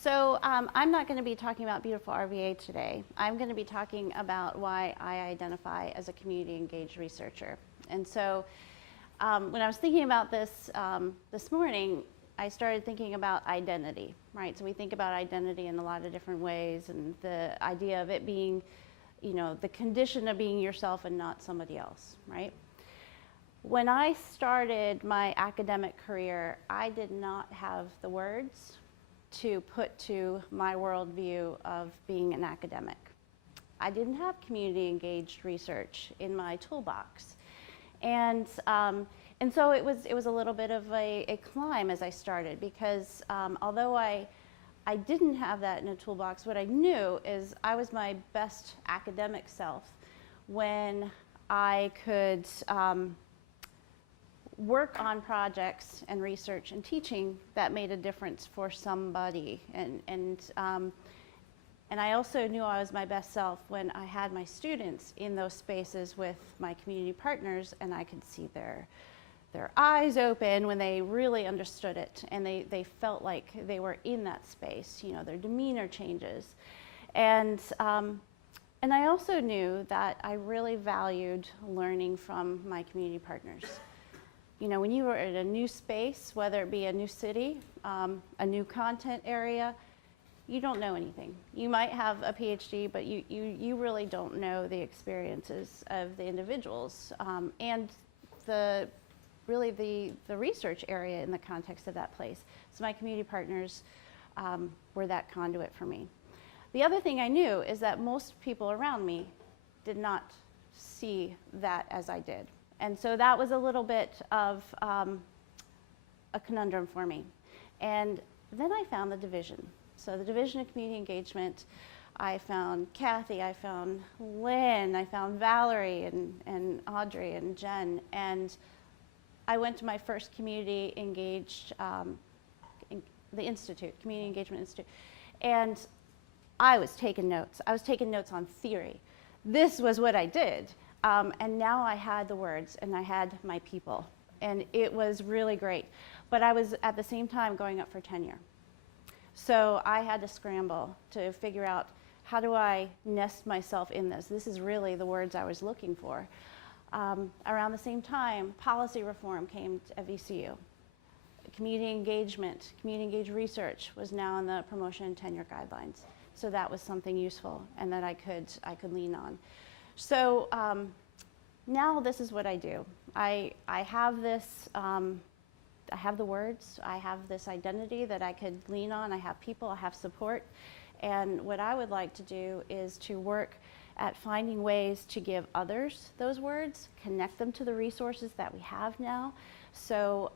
So I'm not going to be talking about beautiful RVA today. I'm going to be talking about why I identify as a community engaged researcher. And so when I was thinking about this this morning, I started thinking about identity, right? So we think about identity in a lot of different ways, and the idea of it being, you know, the condition of being yourself and not somebody else, right? When I started my academic career, I did not have the words to put to my worldview of being an academic. I didn't have community engaged research in my toolbox. And so it was a little bit of a climb as I started, because although I didn't have that in a toolbox, what I knew is I was my best academic self when I could work on projects and research and teaching that made a difference for somebody. And I also knew I was my best self when I had my students in those spaces with my community partners, and I could see their eyes open when they really understood it, and they felt like they were in that space, you know, their demeanor changes. And I also knew that I really valued learning from my community partners. You know, when you were in a new space, whether it be a new city, a new content area, you don't know anything. You might have a PhD, but you really don't know the experiences of the individuals and the research area in the context of that place. So my community partners were that conduit for me. The other thing I knew is that most people around me did not see that as I did. And so that was a little bit of a conundrum for me. And then I found the division. So the division of community engagement, I found Kathy, I found Lynn, I found Valerie and Audrey and Jen. And I went to my first community engaged, the Institute, Community Engagement Institute. And I was taking notes. I was taking notes on theory. This was what I did. And now I had the words, and I had my people, and it was really great. But I was at the same time going up for tenure. So I had to scramble to figure out, how do I nest myself in this? This is really the words I was looking for. Around the same time, policy reform came to VCU. Community engaged research was now in the promotion and tenure guidelines. So that was something useful and that I could lean on. So now this is what I do. I have this, I have the words, I have this identity that I could lean on, I have people, I have support. And what I would like to do is to work at finding ways to give others those words, connect them to the resources that we have now. So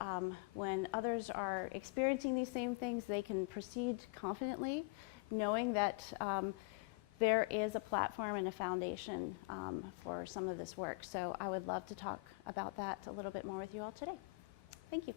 when others are experiencing these same things, they can proceed confidently, knowing that there is a platform and a foundation for some of this work. So I would love to talk about that a little bit more with you all today. Thank you.